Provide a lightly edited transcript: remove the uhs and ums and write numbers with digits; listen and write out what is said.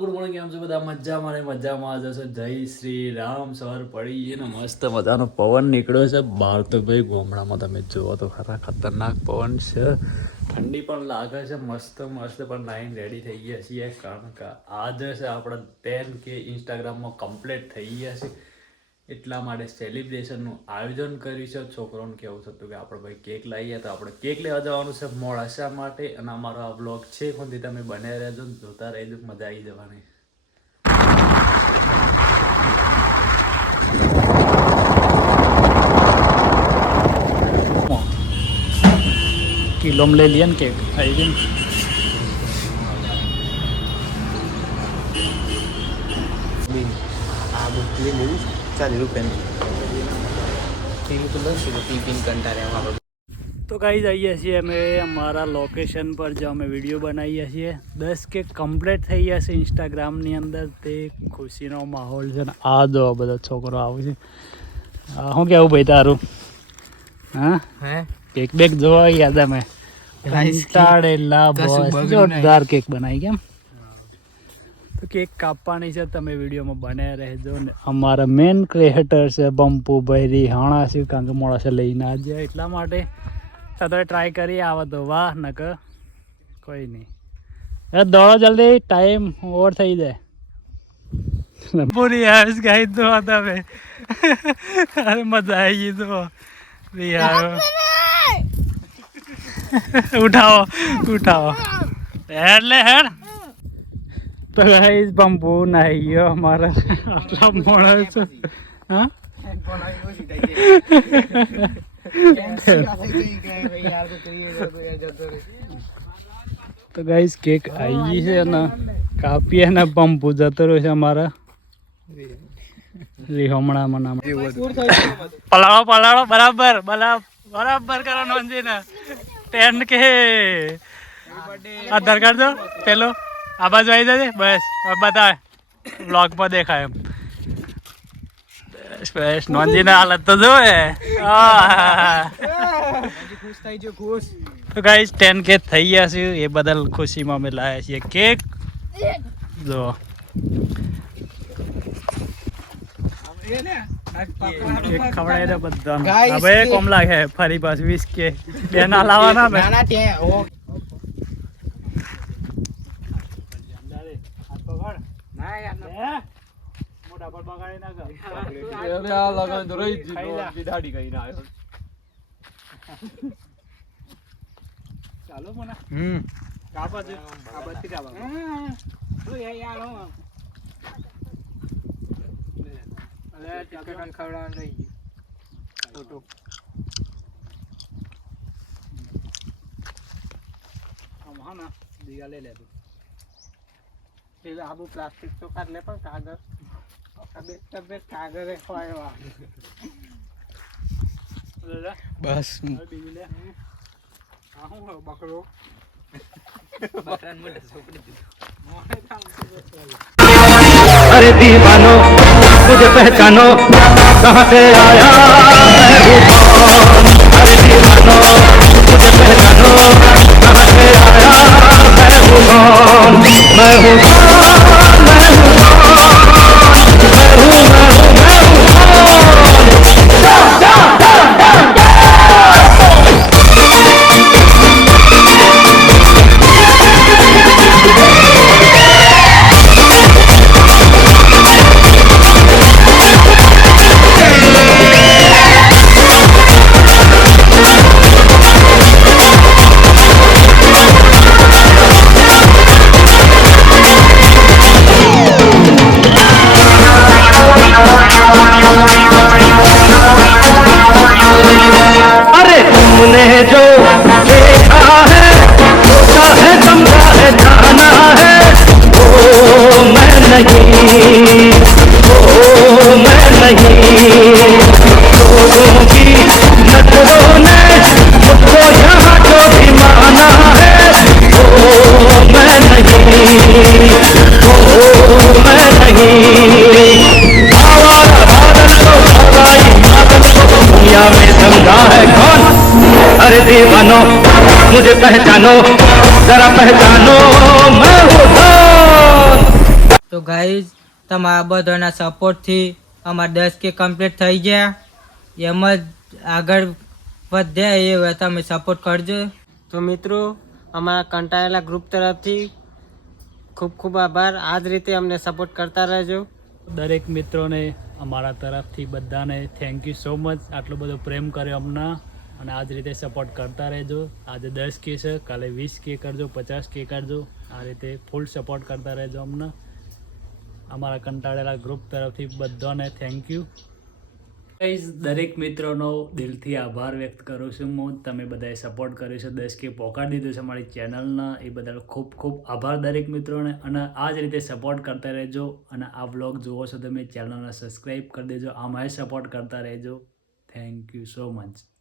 Good morning, કેમ છો બધા? મજામાં ને મજામાં જશો. જય શ્રી રામ. સવાર પડી છે ને મસ્ત મજાનો પવન નીકળ્યો છે બહાર. તો ભાઈ ગામડામાં તમે જુઓ તો ખરા ખતરનાક પવન છે. ઠંડી પણ લાગે છે મસ્ત મસ્ત. પણ નાઈન રેડી થઈ ગયા છીએ કારણ કે આજે છે આપણા 10K ઇન્સ્ટાગ્રામમાં કમ્પ્લીટ થઈ ગયા છે. એટલા માટે સેલિબ્રેશનનું આયોજન કર્યું છે. છોકરાઓને કહેવું થતું કે આપણે ભાઈ કેક લાવીએ તો આપણે કેક લેવા જવાનું છે મોડાસા માટે. અને અમારો આ બ્લોગ છે કોનથી તમે બન્યા રહેજો, જોતા રહેજો, મજા આવી જવાની. કિલોમ લઈ લઈએ ને કેક આવી ગઈ ને. તો ગાઈઝ આવીએ છીએ અમે અમારા લોકેશન પર જો અમે વિડીયો બનાવીએ છીએ. 10K કમ્પ્લીટ થઈ ગયા છે ઇન્સ્ટાગ્રામની અંદર. તે ખુશીનો માહોલ છે ને આ જો બધા છોકરો આવે છે. શું કેવું ભાઈ તારું? હા કેક બેક જોવા યાદ અમે કંટાળેલા બોસ જોરદાર કેક બનાવી. કેમ તો કેક કાપવાની છે, તમે વિડીયોમાં બન્યા રહેજો. ને અમારા મેન ક્રિએટર છે બંપુભાઈ રિહાણા છે, કારણ કે મોડા છે લઈને આજે એટલા માટે તો ટ્રાય કરી આવે તો વાહ, નક કોઈ નહીં. દોડો જલ્દી, ટાઈમ ઓવર થઈ જાય. પૂરી આવીશ ગાઈ તો તમે અરે મજા આવી ગઈ તો રિહાણો. ઉઠાવો ઉઠાવો એટલે હેડ. તો ગાઈસ બંપુ નાઈ ગયો અમારા આટલા મોડા છે. હા તો ગાઈસ કેક આવી ગઈ છે ને કાપીએ ને બંપુ જતો રહ્યો છે અમારા રીહોમણામાં. નામ પલાળો પલાળો બરાબર બરાબર કરવાનો છે ને. 10K આધાર કાર્ડ દો પેલો આ બાજુ આવી જશે. બસ બતાવે બ્લોગમાં દેખાય એમ. બસ બસ નોંધીને હાલત તો જોવે. તો ગાઈસ 10K થઈ ગયા છે, એ બદલ ખુશીમાં અમે લાવ્યા છીએ કેક. જો ખવડાવી દે બધા. હવે કોમ લાગે ફરી પાછું 20K બે ના લાવવાના. મોટા પર બગાડી નાખો. ચાલો મને કાપા છે આ બત્તી કાપા. તો યાર હો અલે ટિકટન ખવડાવ નહીં ફોટો. આમ હા ના દીવા લઈ લે તું. પેલા આબુ પ્લાસ્ટિક તો કાઢ લે પણ કાગળ તબે કાગળ હોય વા. બસ બીજી લે. આ હું બકરો બકરાન મોટે છોકરી. अरे दीवानो मुझे पहचानो कहाँ से आया मैं हूँ कौन. अरे दीवानो मुझे पहचानो कहाँ से आया मैं हूँ कौन. मैं हूँ कौन, मैं हूँ दीवानो मुझे पहचानो जरा पहचानो मैं हूँ कौन. તો ગાઈઝ તમારા બધાના સપોર્ટથી અમારા 10K કમ્પ્લીટ થઈ ગયા. એમ જ આગળ વધ્યા એ તમે સપોર્ટ કરજો. તો મિત્રો અમારા કંટાળેલા ગ્રુપ તરફથી ખૂબ ખૂબ આભાર. આ જ રીતે અમને સપોર્ટ કરતા રહેજો. દરેક મિત્રોને અમારા તરફથી બધાને થેન્ક યુ સો મચ. આટલો બધો પ્રેમ કર્યો અમને અને આ જ રીતે સપોર્ટ કરતા રહેજો. આજે 10K છે, કાલે 20K કરજો, 50K કરજો. આ રીતે ફૂલ સપોર્ટ કરતા રહેજો અમને. અમારા કંટાળેલા ગ્રુપ તરફથી બધાને થેન્ક યુ. દરેક મિત્રોનો દિલથી આભાર વ્યક્ત કરું છું હું. તમે બધાએ સપોર્ટ કર્યો છે, 10K પહોંચાડી દીધું છે મારી ચેનલના, એ બદલ ખૂબ ખૂબ આભાર દરેક મિત્રોને. અને આ જ રીતે સપોર્ટ કરતા રહેજો. અને આ વ્લોગ જુઓ છો તમે, ચેનલને સબસ્ક્રાઈબ કરી દેજો. આમાંય સપોર્ટ કરતા રહેજો. Thank you so much.